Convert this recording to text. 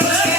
Let's go.